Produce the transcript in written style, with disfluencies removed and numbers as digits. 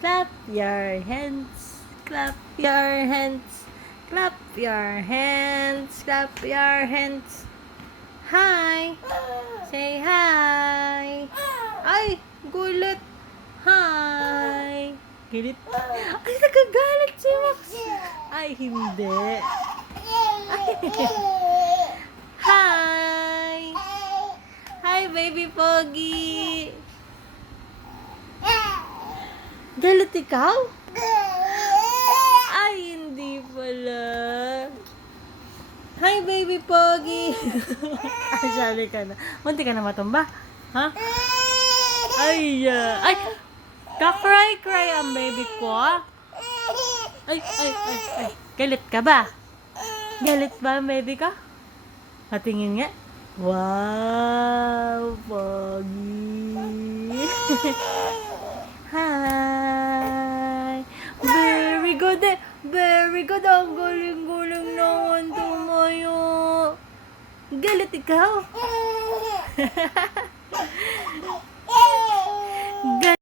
Clap your hands. Clap your hands. Clap your hands. Clap your hands. Hi. Say hi. Ay, gulat. Hi. Galit. Ay, nagagalit si Max. Ay, hindi. Hi. Hi, baby Pogi. Galit ikaw? Ay, hindi pala. Hi, baby Pogi. Ay, sali ka na. Munti ka na matumba. Ha? Ay, ay. Ka-cry-cry ang baby ko. Ay. Galit ka ba? Galit ba ang baby ka? Patingin nga. Wow, Pogi. Hi. Very good eh. Very good. Ang galing-galing naman tumayo. Galit ikaw?